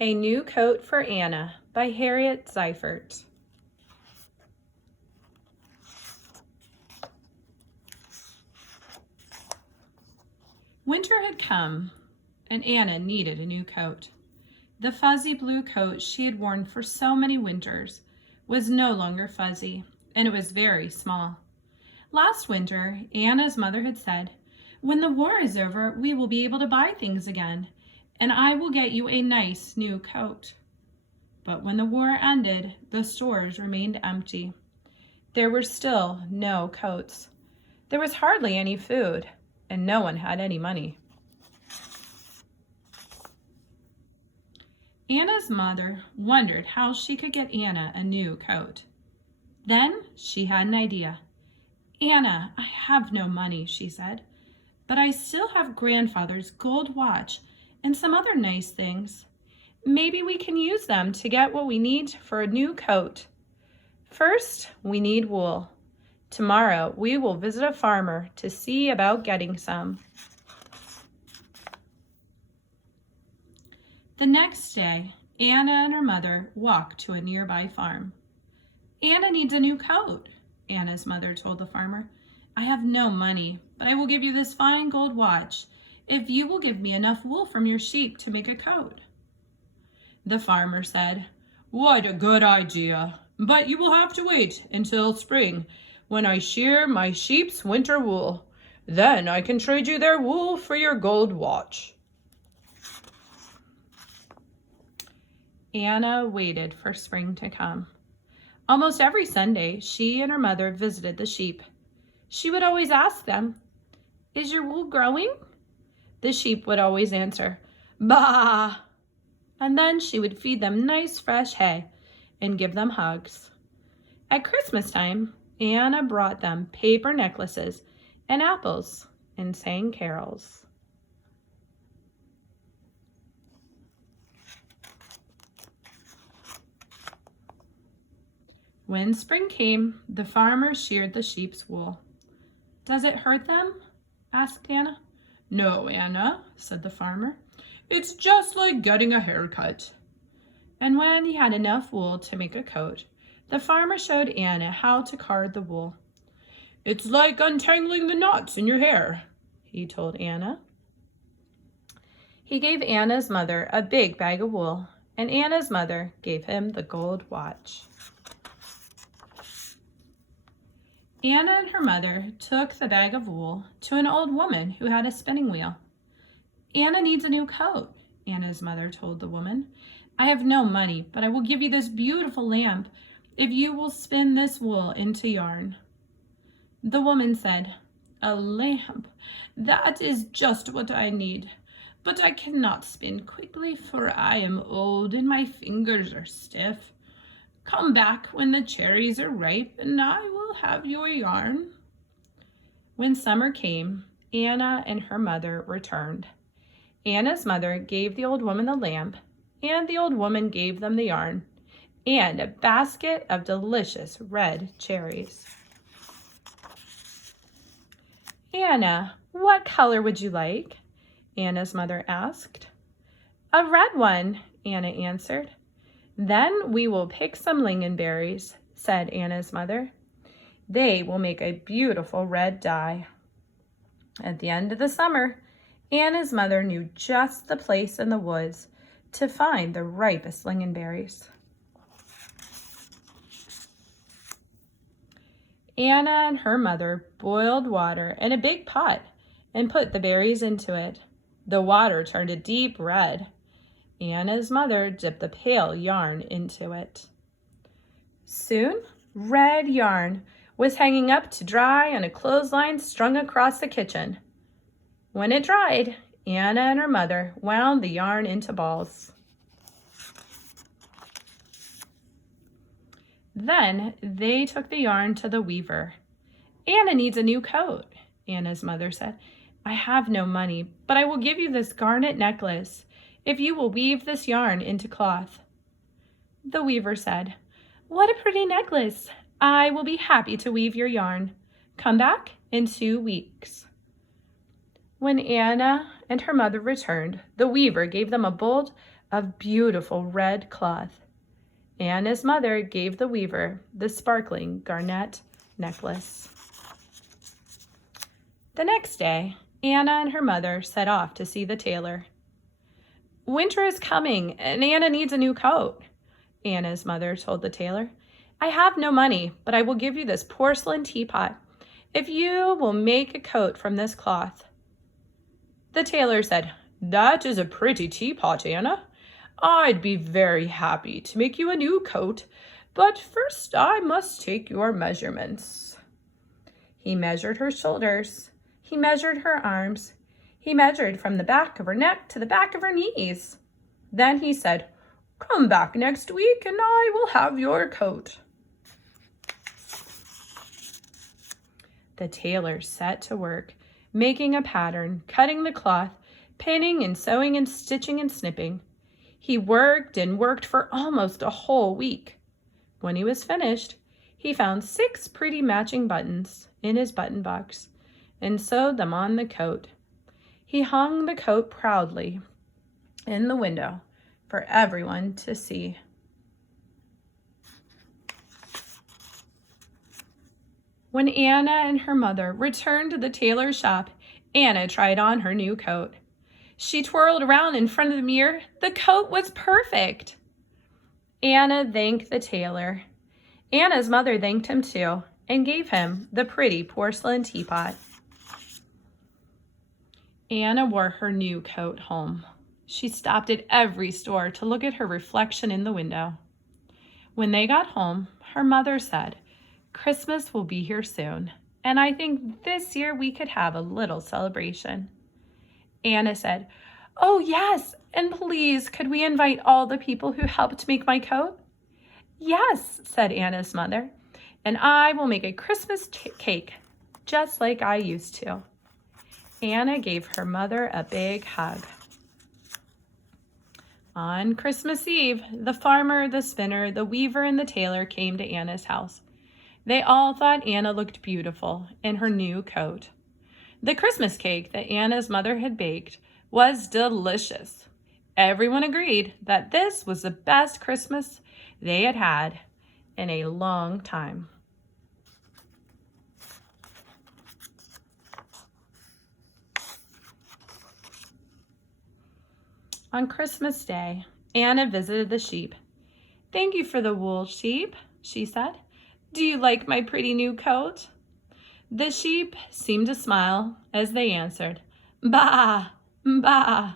A New Coat for Anna by Harriet Seifert. Winter had come, and Anna needed a new coat. The fuzzy blue coat she had worn for so many winters was no longer fuzzy, and it was very small. Last winter, Anna's mother had said, "When the war is over, we will be able to buy things again, and I will get you a nice new coat." But when the war ended, the stores remained empty. There were still no coats. There was hardly any food, and no one had any money. Anna's mother wondered how she could get Anna a new coat. Then she had an idea. "Anna, I have no money," she said, "but I still have grandfather's gold watch and some other nice things. Maybe we can use them to get what we need for a new coat. First, we need wool. Tomorrow, we will visit a farmer to see about getting some." The next day, Anna and her mother walked to a nearby farm. "Anna needs a new coat," Anna's mother told the farmer. "I have no money, but I will give you this fine gold watch if you will give me enough wool from your sheep to make a coat." The farmer said, "What a good idea, but you will have to wait until spring when I shear my sheep's winter wool. Then I can trade you their wool for your gold watch." Anna waited for spring to come. Almost every Sunday, she and her mother visited the sheep. She would always ask them, "Is your wool growing?" The sheep would always answer, "Bah!" And then she would feed them nice fresh hay and give them hugs. At Christmas time, Anna brought them paper necklaces and apples and sang carols. When spring came, the farmer sheared the sheep's wool. "Does it hurt them?" asked Anna. "No, Anna," said the farmer. "It's just like getting a haircut." And when he had enough wool to make a coat, the farmer showed Anna how to card the wool. "It's like untangling the knots in your hair," he told Anna. He gave Anna's mother a big bag of wool, and Anna's mother gave him the gold watch. Anna and her mother took the bag of wool to an old woman who had a spinning wheel. "Anna needs a new coat," Anna's mother told the woman. "I have no money, but I will give you this beautiful lamp if you will spin this wool into yarn." The woman said, "A lamp? That is just what I need. But I cannot spin quickly, for I am old and my fingers are stiff. Come back when the cherries are ripe, and I will have your yarn." When summer came, Anna and her mother returned. Anna's mother gave the old woman the lamp, and the old woman gave them the yarn and a basket of delicious red cherries. "Anna, what color would you like?" Anna's mother asked. "A red one," Anna answered. "Then we will pick some lingonberries," said Anna's mother. "They will make a beautiful red dye." At the end of the summer, Anna's mother knew just the place in the woods to find the ripest lingonberries. Anna and her mother boiled water in a big pot and put the berries into it. The water turned a deep red. Anna's mother dipped the pale yarn into it. Soon, red yarn was hanging up to dry on a clothesline strung across the kitchen. When it dried, Anna and her mother wound the yarn into balls. Then they took the yarn to the weaver. "Anna needs a new coat," Anna's mother said. "I have no money, but I will give you this garnet necklace if you will weave this yarn into cloth." The weaver said, "What a pretty necklace! I will be happy to weave your yarn. Come back in 2 weeks." When Anna and her mother returned, the weaver gave them a bolt of beautiful red cloth. Anna's mother gave the weaver the sparkling garnet necklace. The next day, Anna and her mother set off to see the tailor. Winter is coming, and Anna needs a new coat, Anna's mother told the tailor. I have no money, but I will give you this porcelain teapot if you will make a coat from this cloth. The tailor said, That is a pretty teapot, Anna. I'd be very happy to make you a new coat, but first I must take your measurements. He measured her shoulders. He measured her arms. He measured from the back of her neck to the back of her knees. Then he said, Come back next week and I will have your coat. The tailor set to work, making a pattern, cutting the cloth, pinning and sewing and stitching and snipping. He worked and worked for almost a whole week. When he was finished, he found 6 pretty matching buttons in his button box and sewed them on the coat. He hung the coat proudly in the window for everyone to see. When Anna and her mother returned to the tailor's shop, Anna tried on her new coat. She twirled around in front of the mirror. The coat was perfect. Anna thanked the tailor. Anna's mother thanked him too and gave him the pretty porcelain teapot. Anna wore her new coat home. She stopped at every store to look at her reflection in the window. When they got home, her mother said, Christmas will be here soon, and I think this year we could have a little celebration. Anna said, Oh, yes, and please, could we invite all the people who helped make my coat? Yes, said Anna's mother, and I will make a Christmas cake, just like I used to. Anna gave her mother a big hug. On Christmas Eve, the farmer, the spinner, the weaver, and the tailor came to Anna's house. They all thought Anna looked beautiful in her new coat. The Christmas cake that Anna's mother had baked was delicious. Everyone agreed that this was the best Christmas they had had in a long time. On Christmas Day, Anna visited the sheep. Thank you for the wool, sheep, she said. Do you like my pretty new coat? The sheep seemed to smile as they answered, Bah, bah.